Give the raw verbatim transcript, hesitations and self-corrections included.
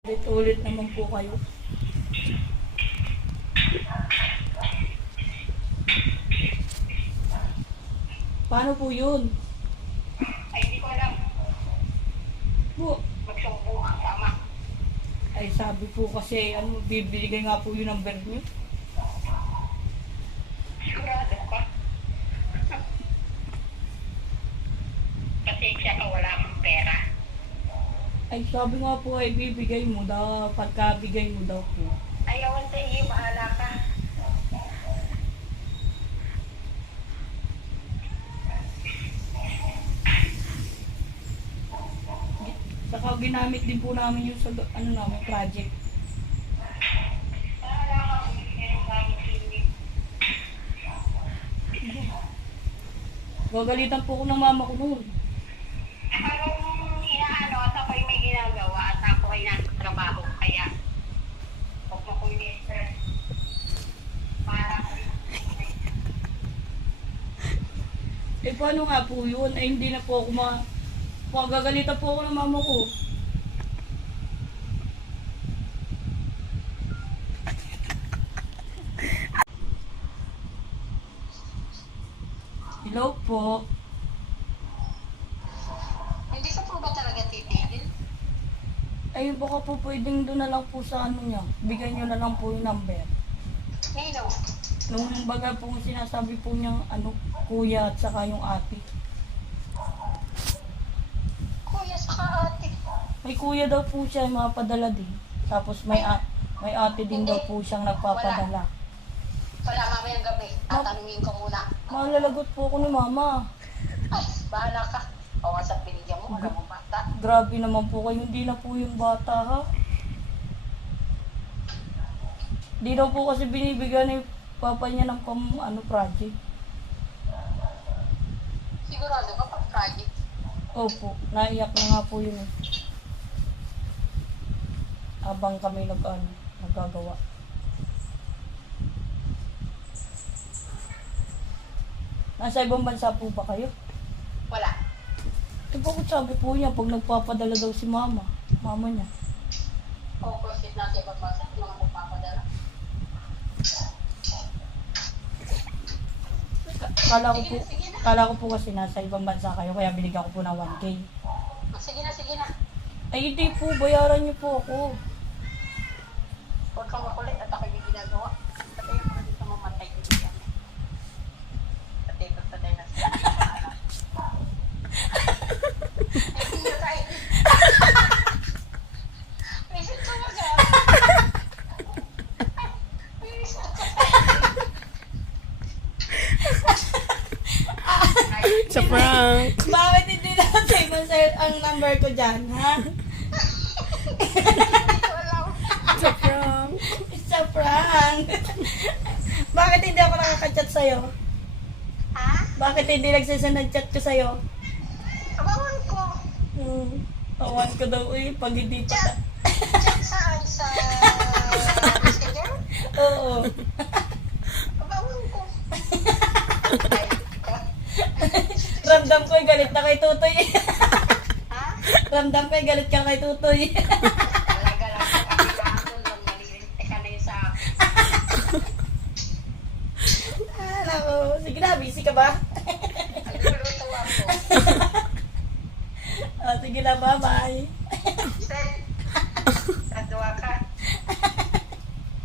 Ulit-ulit naman po kayo. Paano po yun? Ay, hindi ko alam. Po, Magsumbo ang tama. ay sabi po kasi, ano, bibigay nga po yung number niyo. Sigurado ka. Pasensya ka, wala akong pera. Ay sabi nga po ay bibigay mo daw, pagkabigay mo daw po. Ayawan sa iyo, bahala ka. Saka ginamit din po namin yung sa, ano namin, project. Bahala ka kung bibigyan ng gamit hindi. Gagalitan po ko ng mama ko noon. Anong inaano at ako'y may ginagawa at ako ay nasa trabaho kaya huwag mo kong i-stress. Para Eh paano nga po yun? Ay hindi na po ako ma... Gagalitan po ako ng mama ko. Hello po. hindi ka po ba talaga titigil? Ay baka po pwedeng doon na lang po sa ano niya. Bigyan niyo na lang po yung number. Nino, Nung baga po sinasabi po niyang ano, kuya at saka yung ate. kuya saka ate. May kuya daw po siya yung mapadala din. Tapos may a- may ate din daw po siyang nagpapadala. Wala mamayang gabi. Tatanungin ko muna. Malalagot po ako ni mama. Ay, bahala ka. O nga sa pinigyan mo, wala mong bata. Grabe naman po kayo, hindi na po yung bata ha. Di daw po kasi binibigyan ni papa niya ng pam, ano, project. Sigurado ka pag project. Opo, naiyak na nga po yun eh. Habang kami nag, ano, naggagawa. Nasa ibang bansa po ba kayo? Wala. Eh bakit sabi po niya pag nagpapadala daw si mama, mama niya. O proceed natin magbasa. Mga magpapadala. Kala ko po, Sige na, sige na. kala ko po kasi nasa ibang bansa kayo kaya binigyan ko po ng one K. Ah, Sige na, sige na. Ay hindi po, bayaran niyo po ako. Huwag kang makulit at ako'y may ginagawa. Patay ako dito mamatay ko dito. Patay ko, patay na siya. Ay, hindi na tayo. May isip ko mag May isip ko. Sa prank. Bakit hindi na save ang, ang number ko dyan, ha? Hindi ko alam. Sa prank. It's a prank. Bakit hindi ako nakaka-chat sa'yo? Ha? Bakit hindi nagsasend ng chat ko sa'yo? Abangan ko. Hmm. Tawan ko daw, uy, pag hindi pa. Chat. Chat saan? Sa Messenger? Oo. Abangan ko. Ramdam ko, galit na kay Tutoy. Ha? Ramdam ko, galit ka kay Tutoy.